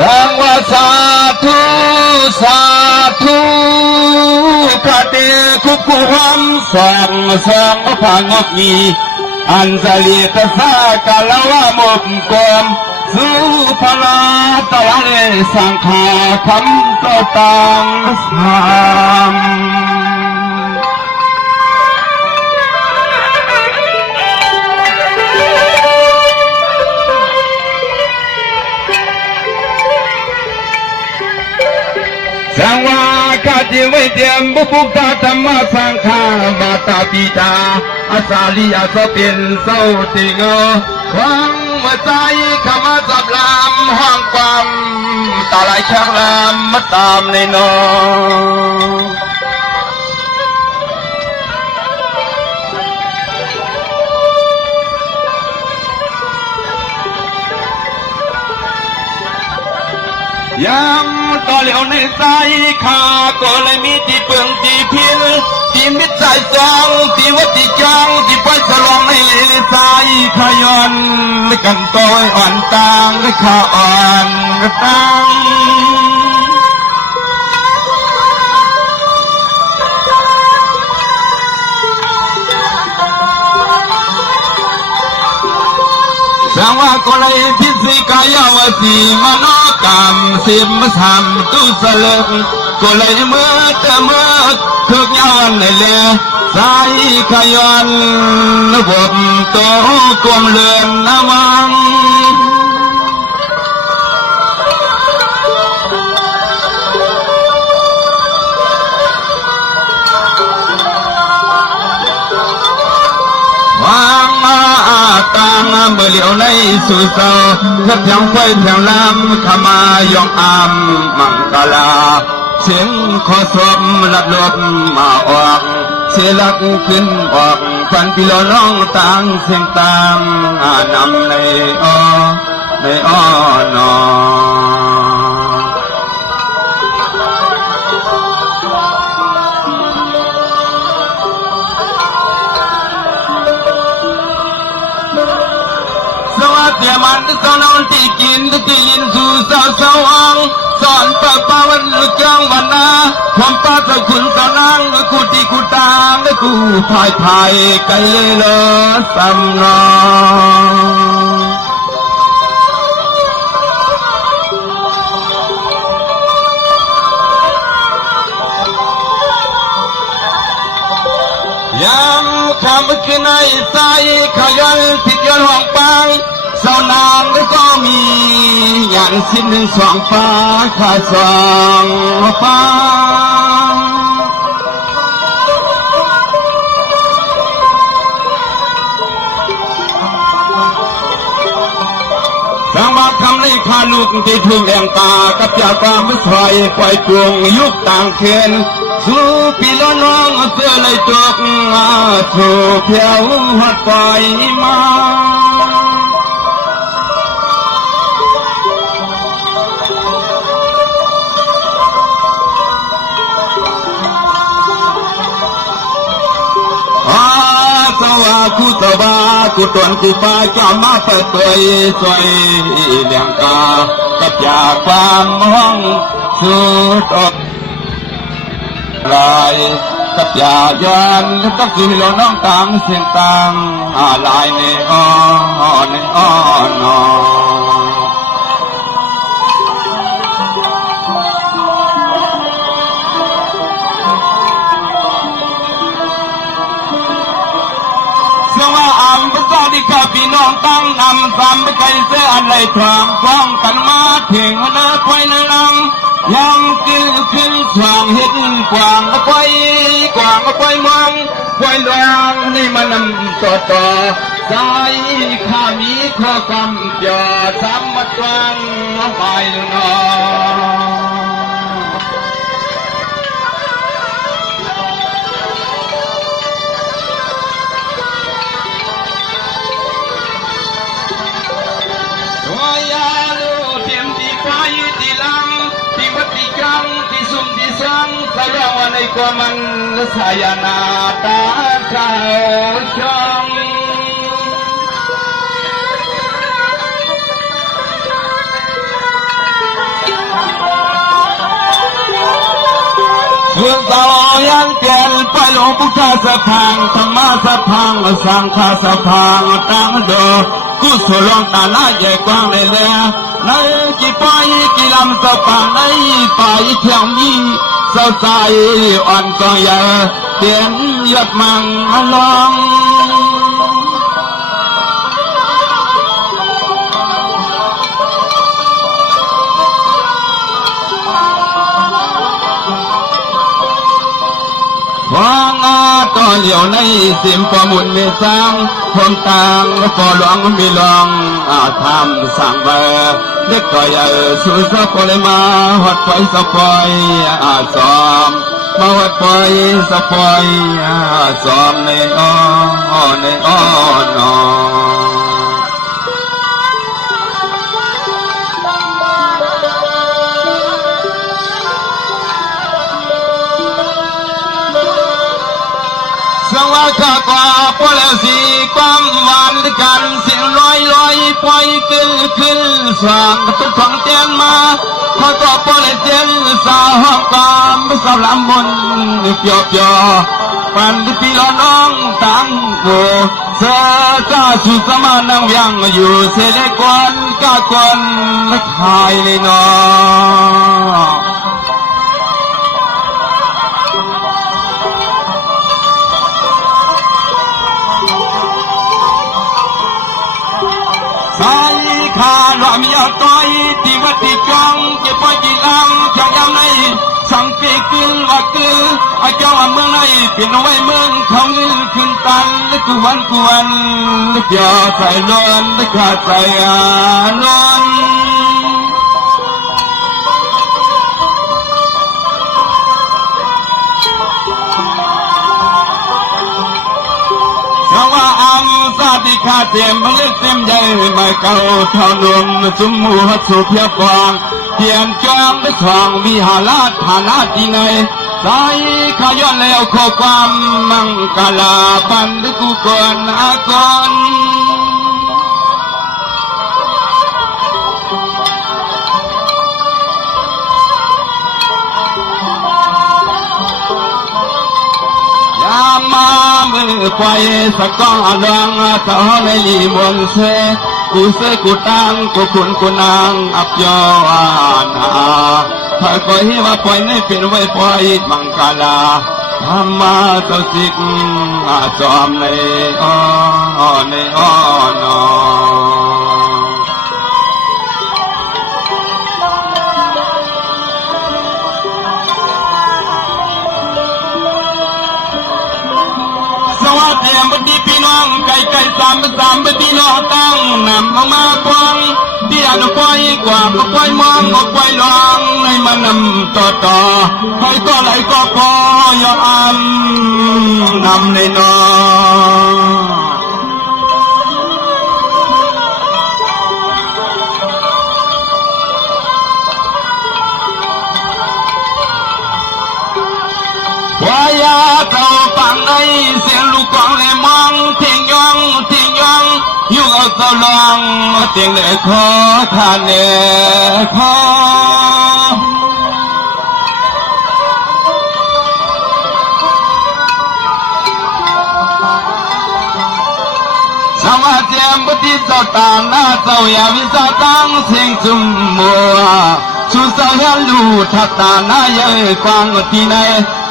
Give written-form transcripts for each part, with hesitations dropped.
สังวาสาธุสาธุพระเดชคุกุความสังสังพางอกนีอันสลีตสากาลวะมกกรมสุภลาตะวันเลสังขาคำต่อตังสังสังวาคาจิวิเดียมบุปุตธรรมสังขามาตาปิตาอาสาลีอาสเป็นเศร้าติงหวังเมื่อใจขมาสับลามห้องความตาไหลชักลามมาตามในนอยังต่อเหลียวในใจข้าก็เลยมีที่เปลืองที่เพียงที่มิตรใจสองที่วัดที่จองที่ไปสลองในใจขย้อนกันต่อยอ่อนต่างข้าอ่อนต่างสังวาก็เลยพิสิกายาวสีมโนกรรมสิมสามตุสลกก็เลยเมื่อเทุกย้อนในเล่สายขย้อนบบโตกลมเลือนน้ำมันต่างเมื่อเหลียวในสู่เศร้าทับยังไฟแถวลำขมายองอามมังกลาเสียงขอสวมลัดลบมาออกเสียลักขึ้นออกฟันพิโลน้องต่างเสียงตามนำในอ้อนอเดี๋ยวมันสอนอนที่กินที่ยินสู่สาวสาวสอนปากปาวันลุกจังวันนาความป้าสกุลสานังกูที่กูตามกูพายไกลเลยสำนองยังคำขึ้นในใจขยันผิดยันหวังปังสาวนางก็มีอย่างสิ้นหนึ่งสองฟ้าขาดสองฟ้าสังวาคำในข้าลูกที่ทุ่งแดงตากับยาความไม่ถอยปล่อยจวงยุคต่างเข็นสู่ปีละน้องเสื้อเลยจกสู่เพียวหัดปล่อยมาสวาคุสวากุตวนกุปาจอมมาเปิดเผยสวยเลียงกากับยาความห้องสุดอกลายกับยาย้อนกับสิโลน้องต่างเสียงต่างลายในอ้อนอที่ข้าพี่น้องตั้งนำซ้ำไปไกลเสียอะไรทางฟ้องกันมาถึงเนื้อควายเนื้อลังยังกินขึ้นสว่างเห็นกว่างควายมองควายลางนี่มันนำต่อสายข้ามีข้อกำจอซ้ำมาตวังไปนอในกว่ามันสายนาตาเจ้าช่องส ยืนเสายังเปลี่ยนไปหลวงพุทธสะพังธรรมะสะพังสังฆะสะพังตั้งโดกุศลตาหน้าใหญ่กว้างเลยเลยในกี่ปอยกี่ลำสะพังในป่าเที่ยงยี่เศร้าใจอ่อนกองใหญ่เตียนยอดมังลองวางอาต่อเหลียวในสิมประมุนมีสร้างผมต่างปอหลวงมีลองทำสั่งเบอร์เด็กก็อย่าสู้สักเลยมาหัดไปสักปอยซ้อมมาหัดไปสักปอยซ้อมในอ้อนอสังวาข้ากว่าพอแล้วสีความหวานกันเสียงลอยปล่อยขึ้นสว่างทุกของเตียนมาข้าก็พอแล้วเตียนสาวห้องความสาวลำบนเปียวปันที่พี่น้องตั้งโบเสือจ้าสุสมานังยังอยู่เสด็จกวนกากวนขายเลยน้อสายขาลอมยอดต้อยที่วัดที่จังเก็บไว้กี่ลำจะยำในสังเกตขึ้นว่าคือไอ้เจ้าเมืองไหนเปลี่ยนไว้เมืองเขาเงินขึ้นตันและกวนเกี่ยวใส่นอนและขาดใส่นอนว่าอังซาติขาเต็มมันเล็กเต็มใหญ่ไม่เก่าเท่าลมจุมมูหัดสุเพียบกวางเทียนจอมและทองวิหาราฐานาที่ไหนสายขย้อนแล้วข้อความมังกลาปันดึกุกรอากรมามือไฟสักก้อนดวงสาวในลีมนเสกูเสกูตังกูคุณกูนางอับยอนาถ้าก็เห็นว่าปล่อยในเป็นไว้ปล่อยมังกลาธรรมะตสิกจอมในอ้อนอเตรียมบุตรพี่น้องไก่สามบุตรน้องตั้งนำมาปองที่อนุปอยกว่าก็ปล่อยมองก็ปล่อยลองในมันนำต่อใครก็ไหลก็พอยอมนำในน้องวายาเต่าปังในเสียงลูกกองเลยมองทิ้งยองอยู่เอาตะลองเตียงเลยขอทานเลยขอสวัสดีบุตรเจ้าตาหน้าเจ้าอย่าวิสาตังเสียงจุมมัวชูสาวยันลูทัตตาหน้าเยอะกวางที่ไหน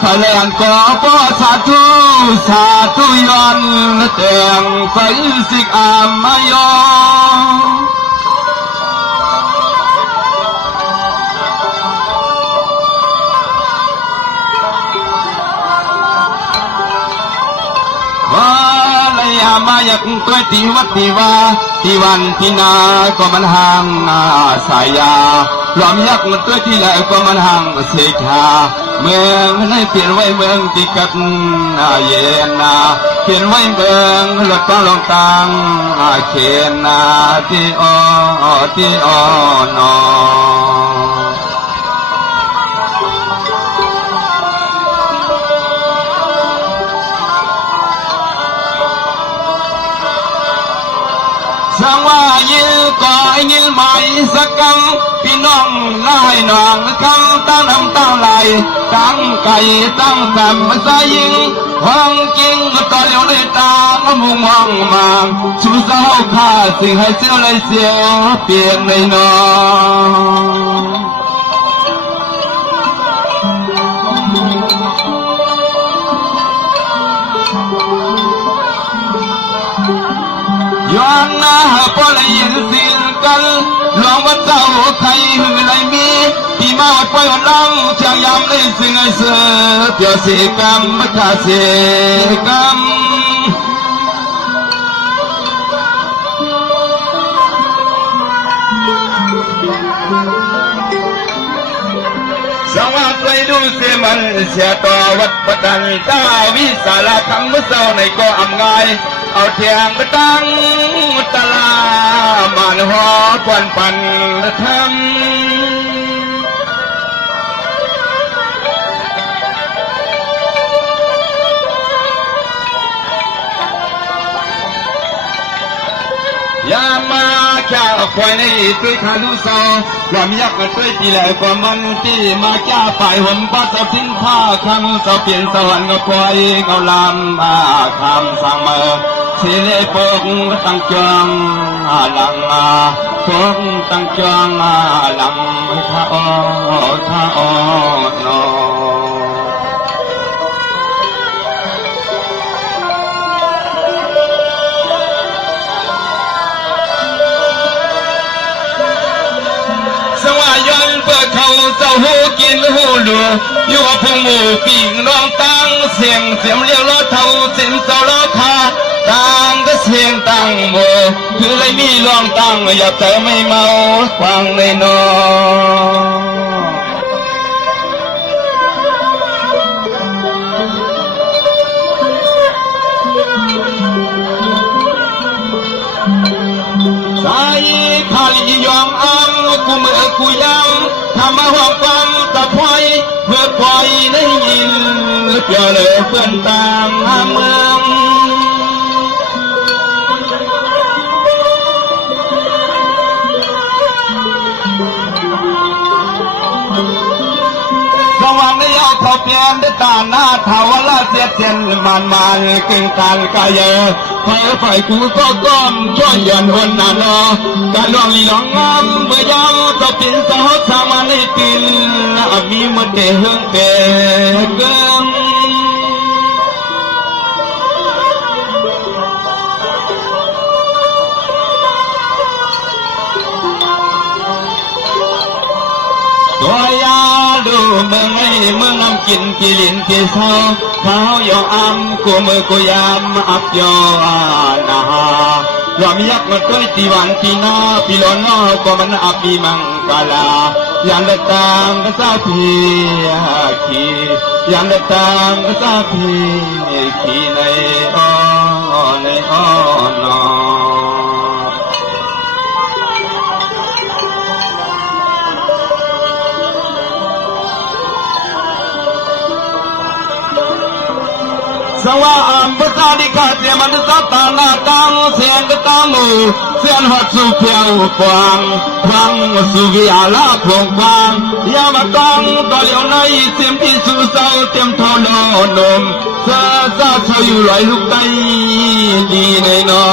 ทะเลอันก็ปอสาธุย้อนเตียงใส่สิกอามายอมาอยากตัวที่วัดที่ว่าที่วันที่นาก็มันห่างสายยาล้อมยักษ์ตัวที่แล้วก็มันห่างเสกาเมืองให้เปลี่ยนไว้เมืองที่กันเย็นนาเปลี่ยนไว้เมืองหลดต้องลงตังเขียนนาที่นอส งว่ายิลก่อยิลหมายสักกังพี่น้องนายนองกังตั้งน้ำตั้งไหลตั้งไก่ตั้งสามสายิงห้องจริงต่อเลี้ยวเลยตามุงมองมาชูสาวข้าสิ่งให้เสียเลยเสียเปลี่ยนในนองย้อนหน้าพอเลยยินเสียงกันหลวงวัดเจ้าใครหือไรมีที่มาวัดปล่อยวันลังเชียงยามเลยสิ่งไอเสือเปียวเสียกรรมมาขาเสียกรรมสวัสดีดูเสียมันเสียต่อวัดประดันตาวิสาลาคำเมื่อเช้าในก็อำงายเอาเทียงไปตั้งตลาดมันหอควันปันทำยามาแค่ควายในตัวขาดูเศร้าความยากมันตัวตีแหลกกว่ามันที่มาแก้ฝ่ายผมก็จะทิ้งผ้าคำเศร้าเปลี่ยนสวรรค์ก็ควายเอาลำมาคำสั่งมาเสลปงตั้งจงหลังปงตั้งจงหลังท่าอ้อนอสวายันเปิดเขาเจ้าหูกินหูหลัวอยู่กับพงหมูปิ่งร้องตั้งเสียงเรียวรถเท่าเสียงเจ้าล้อคาต่างก็เสียงตั้งโมคือเลยมีร้องตั้งอย่าแต่ไม่เมาฟังในนอสายขาลียอมอ้างกูเมื่อกูยังทำมาห้องฟังตะพอยเพื่อคอยได้ยินเปล่าเลยเพื่อนต่างเมืองสวรรค์ได้เอาเขาเปลี่ยนได้ตาหน้าเทวราเสียเทียนมันเก่งการกายเยอะไฟกูก็ก้มช่วยยันวันนั้นเนาะการลองลีลองงามเมื่อยามต่อเป็นสาวสามัญในตินมีมันเดือดเกินตัวยาดูเมืองไอ้เมืองน้ำกินกิลินกิเศร้าเขายอมกูมือกูยามอับยอนาลวมยักษ์มาตัวตีวันตีนาปีลอนอก็มันอับมีมังกาลายันเดตังก็ซาพีขียันเดตังก็ซาพีขีในอ้อนอสว่าอัมบตาดิกาเตมันตาตานาตังเสียงกตามูเสียงหัดสุเพียวกวางฟังสุวิอาลาพงกวางยามากองตอเลียวในเสียมที่สุเศร้าเต็มทอนนมซาซาชอยู่ลอยลูกไตดีในนอ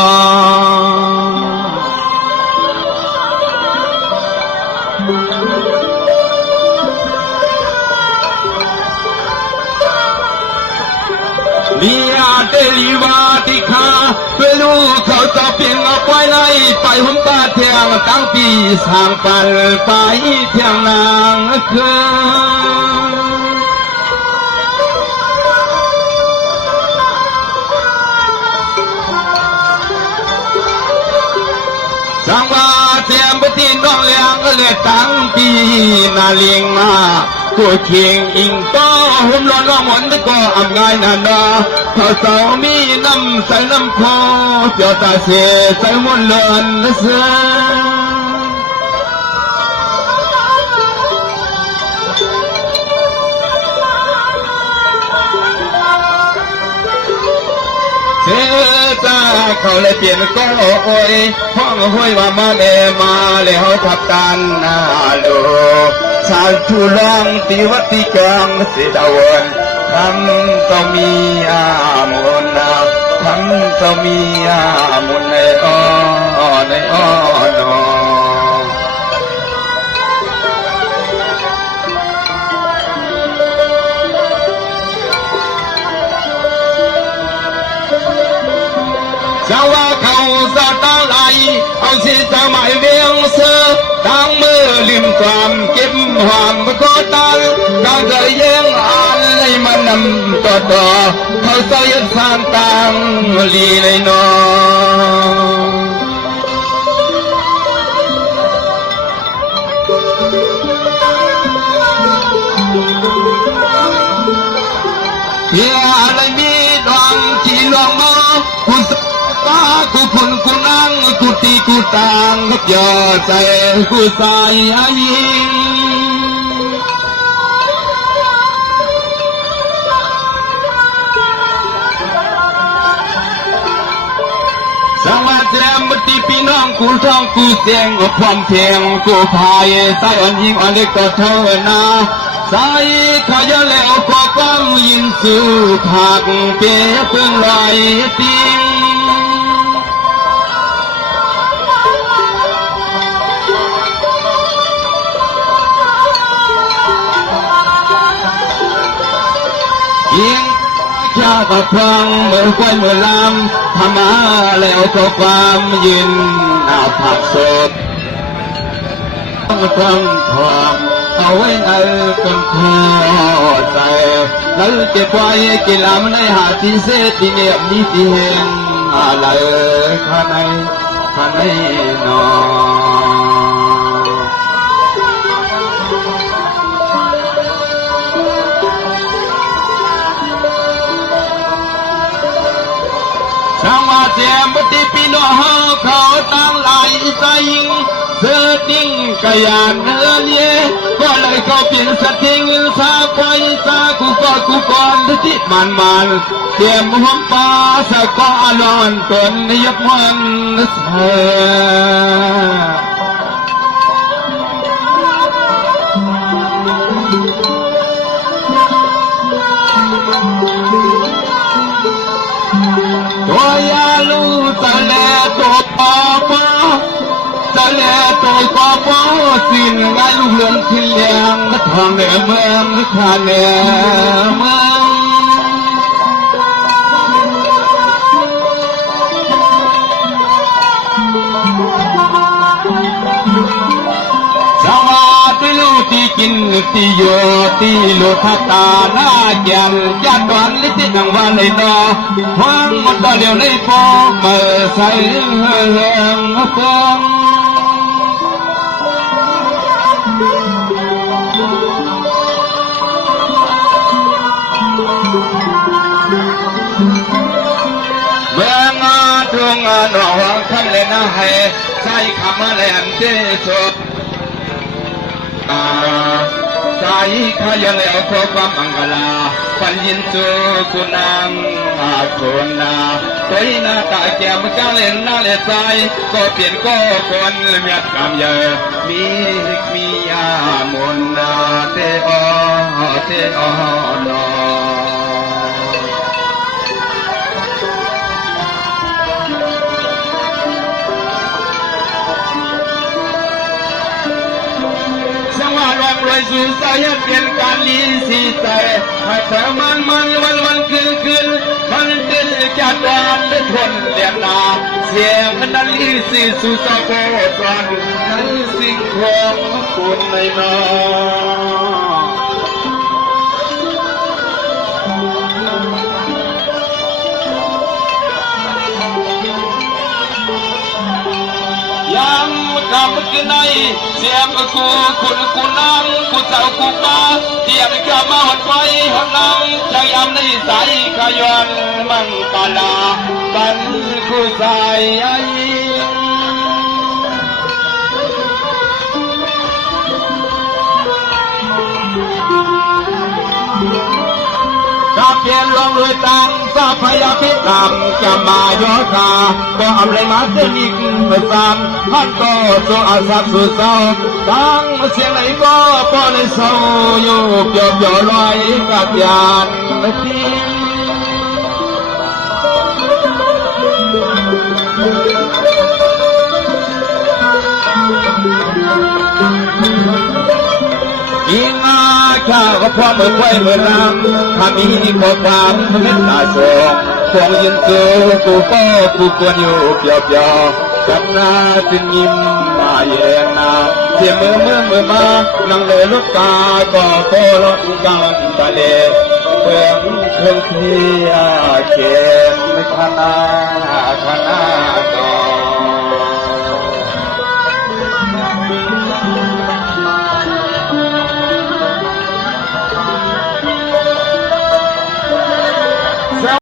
ลีอาเตลีวาติคาเปรูเขาจะเพียงเอาไว้ไล่ไปหุ่นตาเทียงตั้งปีสางปันไปเทียงนางคืสังวาเทียมปฏิน้องเลี้ยงเลือดตั้งปีนาเลียงมากูเคียงอิงก็หุ่มร้อนร้องหวนก็อำง่ายนานาเขาสาวมีน้ำใส่น้ำคอเจ้าตาเสียใส่มนเลินเสือเสียตาเขา เลยเปลี่ยนก็โอยห้องห้วยว่ามาแล้วทับกันนาโลชาทุลองติวัติจังเสดาวนทำต้องมีอามุนนาทำต้องมีอามุนในอ้อนอชาวเขาสะตาไหลเอาสิสมัยเวียงเสือตั้งมือลิมความเก็บหอมก็ตั้งตั้งใจแย่งอ่านให้มันนำต่อเขาใส่สานตังลีเลยน้องเฮียอะไรมีดวงที่ลวงมาคุณกูคุณกูนั่งกูตีกูต่างกับยอใจกูใส่อายิงสวัสดีมติพี่น้องกูท้องกูเสียงพร้อมเพียงกูพายใส่อันยิงอันเล็กก็เท่านาใส่ขยะแล้วก็ความยินสู่ผักเปียเปื้อนลอยติ้งยิงชาตะพังเหมือนควายเหมือนลำทำมาแล้วก็ความยินอาผักสดต้องทำความเอาไว้ในกันคอใจแล้วเก็บไว้กินลำในหาที่เสตีเนียบนี้ที่เห็นอะไรข้าในนอช่างว่าเสียมติพี่น้องเขาตั้งหลายใจยิงเสือดิ้งกะยานเนื้อเลี้ยก็เลยเขาเปลี่ยนสติงสาไปสากูก่อนที่มันเตรียมหัวปลาสะก็นอนตนยับมันเสืตัวยาลูตะเลตัวปอตะเลตัวปอสิ่งไงลูกเรือนที่เลี้ยงทองเหนือเมืองข้าเหนือเมืองสวัสดีลูกที่กินที่โยที่ลูกตาหน้าแก่นยันวันลิตินังวันในนอห้างหมดตาเดียวในปอเมื่อใส่เฮืองเฟืองเมื่องาดวงหนอท่านเลยนะให้ใส่คำแหลมเจสดใจข้ายังแล้วขอความอังกลาปัญญินจูกุนังโทนาตัวหน้าตาแก้มก้าเล่นหน้าเล่นใจก็เปลี่ยนก็คนเมียกำเยอะมีอามุนนาเตออนอสู่ใจเปลี่ยนการลีสีใจให้เธอมันวันคืนมันตื่นจากวันและทนเลียนนาเสียงนั้นลีสีสู่สะโพกก่อนนั้นสิ่งของคุณในนายังกำกินในเสียงกูคุณกูนั่งกูเจ้ากูป้าเตียงกระมาหัดไฟหัดน้ำใจยำในสายขยันมังกลาบันกูใส่ก เปลี่ยนลงเลยตังสาพยาพิตามจะมาโยธาก็อำไรมาเสียนิกสามท่านก็สู้อาศักสุดเศร้าตั้งเสียงไหนก็พอในเศร้าอยู่เปียบย่อลอยกับยานที่ยิงอาข้าก็พร้อมเมื่อไว้เมื่อรำถ้ามีข้อความเม็ดตาสองคงยืนสู้กูก็กูควรอยู่เปียบย่อกับหน้าจึงยิ้มมาแย่งหน้าเสียมือมานั่งเลยลูกกาก็โตลงกลางทะเลเพื่อนเที่ยเขียนขนา